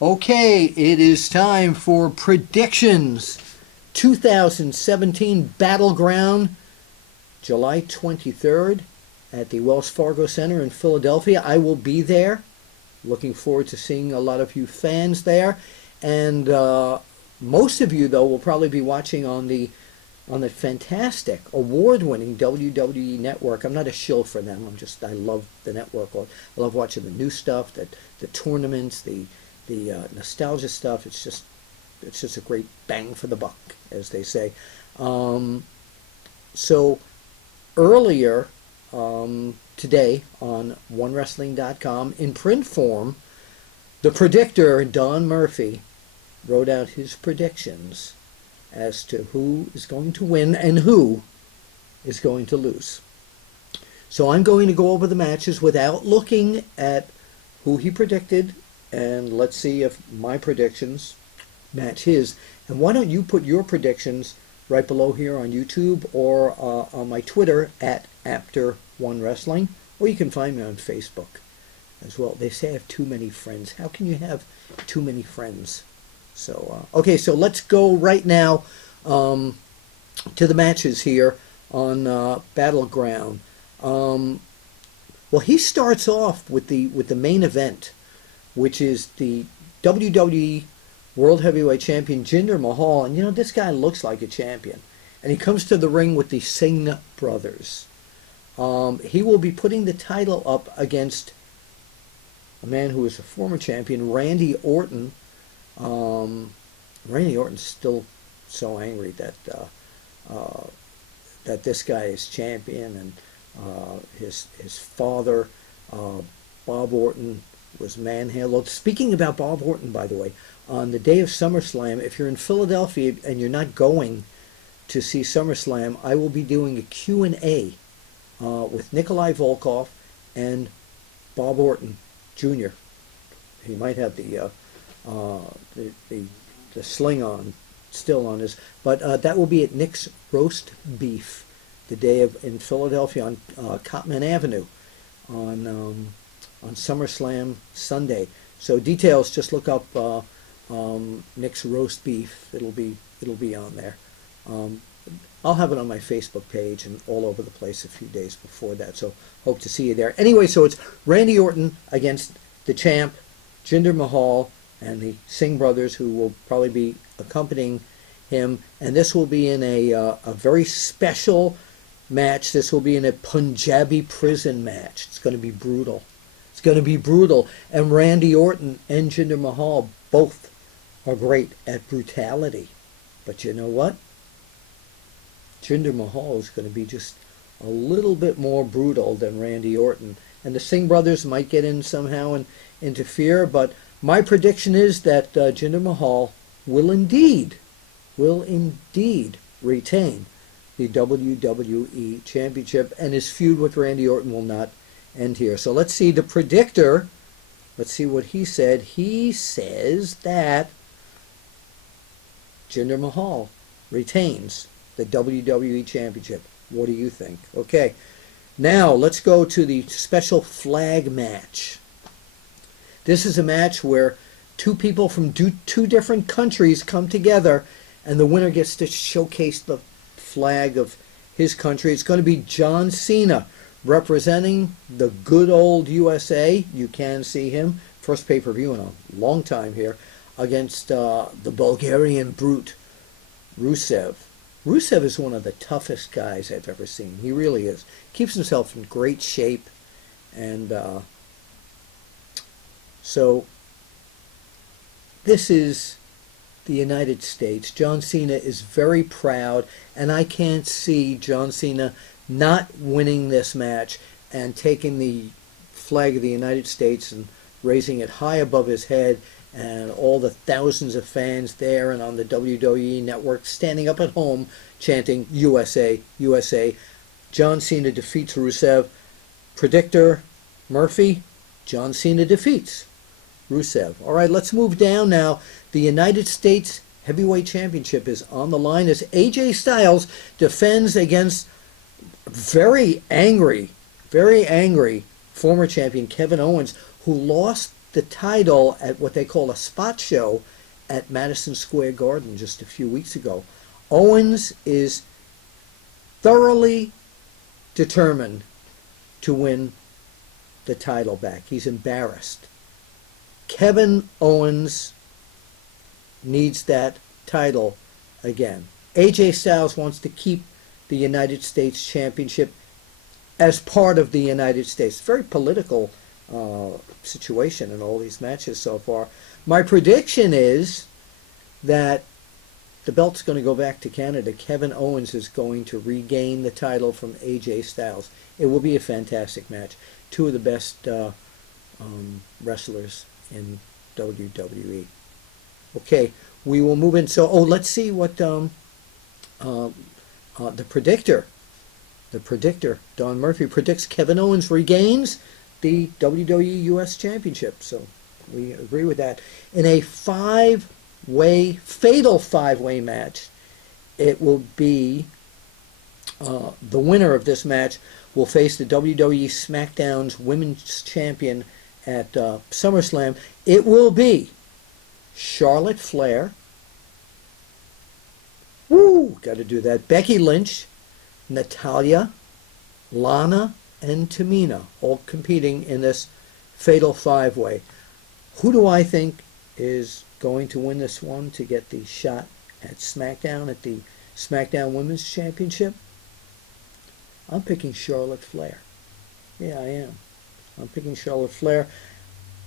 Okay, it is time for predictions. 2017 Battleground, July 23rd at the Wells Fargo Center in Philadelphia. I will be there. Looking forward to seeing a lot of you fans there. And most of you, though, will probably be watching on the fantastic, award-winning WWE Network. I'm not a shill for them. I love the network. I love watching the new stuff, the tournaments, the nostalgia stuff. It's just a great bang for the buck, as they say. So earlier today on OneWrestling.com, in print form, the predictor, Don Murphy, wrote out his predictions as to who is going to win and who is going to lose. So I'm going to go over the matches without looking at who he predicted, and let's see if my predictions match his. And why don't you put your predictions right below here on YouTube or on my Twitter at Apter1Wrestling, or you can find me on Facebook as well. They say I have too many friends. How can you have too many friends? So, okay, so let's go right now to the matches here on Battleground. Well, he starts off with the main event, which is the WWE World Heavyweight Champion Jinder Mahal. And, you know, this guy looks like a champion. And he comes to the ring with the Singh brothers. He will be putting the title up against a man who is a former champion, Randy Orton. Randy Orton's still so angry that that this guy is champion, and his father, Bob Orton, was manhandled. Speaking about Bob Orton, by the way, on the day of SummerSlam, if you're in Philadelphia and you're not going to see SummerSlam, I will be doing a Q&A with Nikolai Volkov and Bob Orton Jr. He might have the sling on still on his, but that will be at Nick's Roast Beef the day of in Philadelphia on Cotman Avenue on SummerSlam Sunday. So details, just look up Nick's Roast Beef. It'll be on there. I'll have it on my Facebook page and all over the place a few days before that. So hope to see you there. Anyway, so it's Randy Orton against the champ Jinder Mahal and the Singh brothers, who will probably be accompanying him. And this will be in a very special match. This will be in a Punjabi Prison match. It's going to be brutal. It's going to be brutal. And Randy Orton and Jinder Mahal both are great at brutality. But you know what? Jinder Mahal is going to be just a little bit more brutal than Randy Orton. And the Singh brothers might get in somehow and interfere, but my prediction is that Jinder Mahal will indeed retain the WWE Championship, and his feud with Randy Orton will not end here. So let's see the predictor. Let's see what he said. He says that Jinder Mahal retains the WWE Championship. What do you think? Okay, now let's go to the special flag match. This is a match where two people from two different countries come together, and the winner gets to showcase the flag of his country. It's going to be John Cena representing the good old USA. You can see him, first pay-per-view in a long time here, against the Bulgarian brute, Rusev. Rusev is one of the toughest guys I've ever seen. He really is. Keeps himself in great shape, and so this is the United States. John Cena is very proud, and I can't see John Cena not winning this match and taking the flag of the United States and raising it high above his head, and all the thousands of fans there and on the WWE Network standing up at home chanting USA, USA. John Cena defeats Rusev. Predictor Murphy, John Cena defeats Rusev. All right, let's move down now. The United States Heavyweight Championship is on the line as AJ Styles defends against very angry former champion Kevin Owens, who lost the title at what they call a spot show at Madison Square Garden just a few weeks ago. Owens is thoroughly determined to win the title back. He's embarrassed. Kevin Owens needs that title again. AJ Styles wants to keep the United States Championship as part of the United States. Very political situation in all these matches so far. My prediction is that the belt's going to go back to Canada. Kevin Owens is going to regain the title from AJ Styles. It will be a fantastic match. Two of the best wrestlers in WWE. Okay, we will move in. So, let's see what the predictor, Don Murphy, predicts Kevin Owens regains the WWE US Championship. So we agree with that. In a fatal five-way match, it will be the winner of this match will face the WWE SmackDown's Women's Champion at SummerSlam. It will be Charlotte Flair. Woo! Got to do that. Becky Lynch, Natalya, Lana, and Tamina, all competing in this fatal five-way. Who do I think is going to win this one to get the shot at SmackDown, at the SmackDown Women's Championship? I'm picking Charlotte Flair. Yeah, I am. I'm picking Charlotte Flair.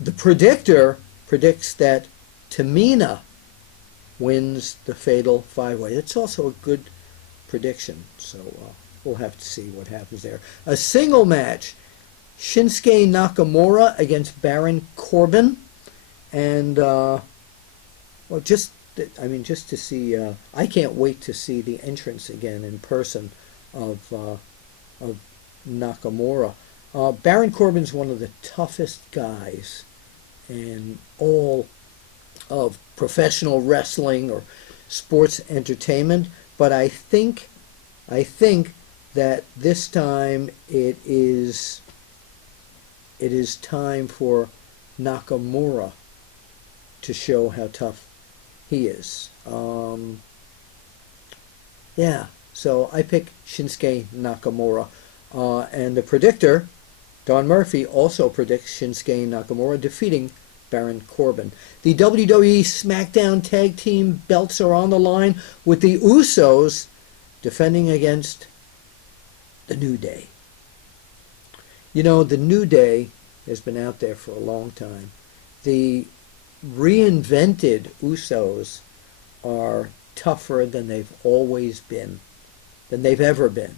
The predictor predicts that Tamina wins the fatal five-way. It's also a good prediction, so we'll have to see what happens there. A single match, Shinsuke Nakamura against Baron Corbin, and just to see. I can't wait to see the entrance again in person of Nakamura. Baron Corbin's one of the toughest guys in all of professional wrestling or sports entertainment, but I think that this time it is time for Nakamura to show how tough he is. Yeah, so I pick Shinsuke Nakamura. And the predictor, Don Murphy, also predicts Shinsuke Nakamura defeating Baron Corbin. The WWE SmackDown Tag Team belts are on the line with the Usos defending against the New Day. You know, the New Day has been out there for a long time. The reinvented Usos are tougher than they've always been, than they've ever been.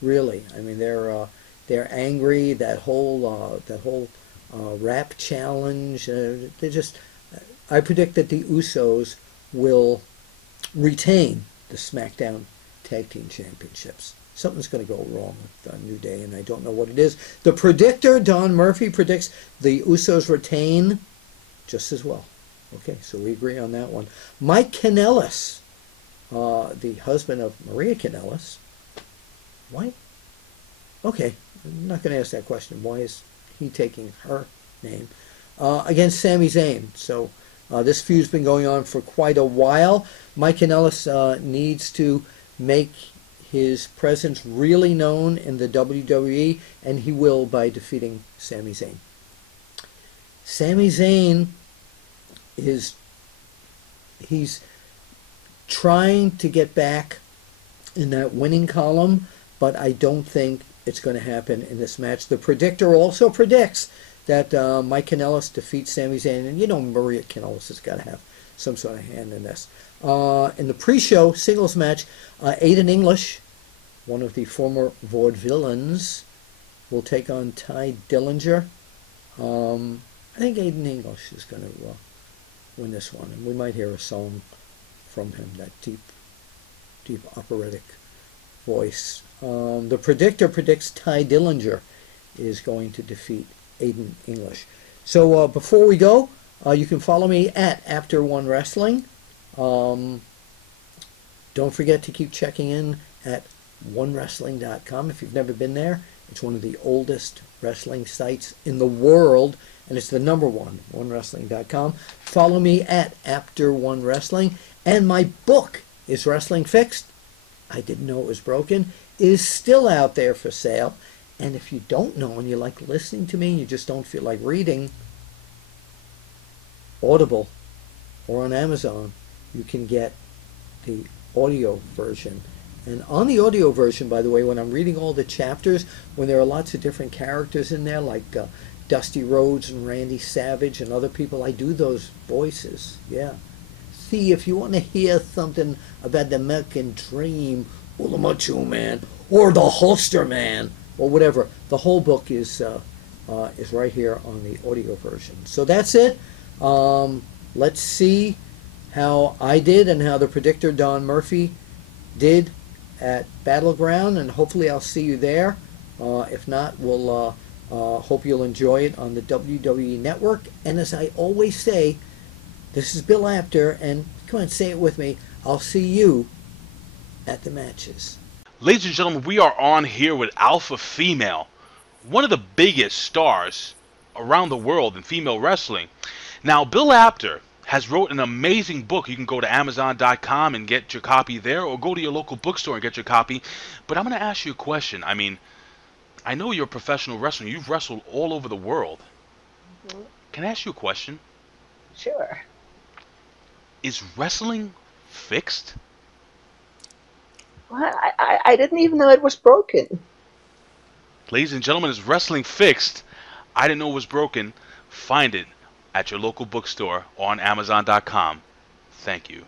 Really, I mean, they're angry. That whole rap challenge. They just. I predict that the Usos will retain the SmackDown Tag Team Championships. Something's going to go wrong with New Day, and I don't know what it is. The predictor, Don Murphy, predicts the Usos retain just as well. Okay, so we agree on that one. Mike Kanellis, the husband of Maria Kanellis. Why? Okay, I'm not going to ask that question. Why is he taking her name? Against Sami Zayn. So this feud's been going on for quite a while. Mike Kanellis needs to make his presence really known in the WWE, and he will by defeating Sami Zayn. Sami Zayn he's trying to get back in that winning column, but I don't think it's going to happen in this match. The predictor also predicts that Mike Kanellis defeats Sami Zayn, and you know Maria Kanellis has got to have some sort of hand in this. In the pre-show singles match, Aiden English, one of the former vaudevillains, will take on Ty Dillinger. I think Aiden English is going to win this one, and we might hear a song from him, that deep operatic voice. The predictor predicts Ty Dillinger is going to defeat Aiden English. So before we go, you can follow me at Apter1 Wrestling. Don't forget to keep checking in at onewrestling.com. If you've never been there, It's one of the oldest wrestling sites in the world, and it's the number one, onewrestling.com. Follow me at Apter1Wrestling, and my book, Is Wrestling Fixed? I Didn't Know It Was Broken, is still out there for sale. And if you don't know and you like listening to me and you just don't feel like reading, Audible or on Amazon, you can get the audio version. And on the audio version, by the way, when I'm reading all the chapters, when there are lots of different characters in there, like Dusty Rhodes and Randy Savage and other people, I do those voices. Yeah. See, if you want to hear something about the American Dream or the Macho Man or the Holster Man or whatever, the whole book is right here on the audio version. So that's it. Let's see how I did and how the predictor Don Murphy did at Battleground, and hopefully I'll see you there. If not, we'll hope you'll enjoy it on the WWE Network. And as I always say, this is Bill Apter, and come on, say it with me. I'll see you at the matches. Ladies and gentlemen, we are on here with Alpha Female, one of the biggest stars around the world in female wrestling. Now, Bill Apter has wrote an amazing book. You can go to Amazon.com and get your copy there, or go to your local bookstore and get your copy. But I'm going to ask you a question. I mean, I know you're a professional wrestler. You've wrestled all over the world. Mm-hmm. Can I ask you a question? Sure. Is wrestling fixed? Well, I didn't even know it was broken. Ladies and gentlemen, is wrestling fixed? I didn't know it was broken. Find it at your local bookstore or on Amazon.com. Thank you.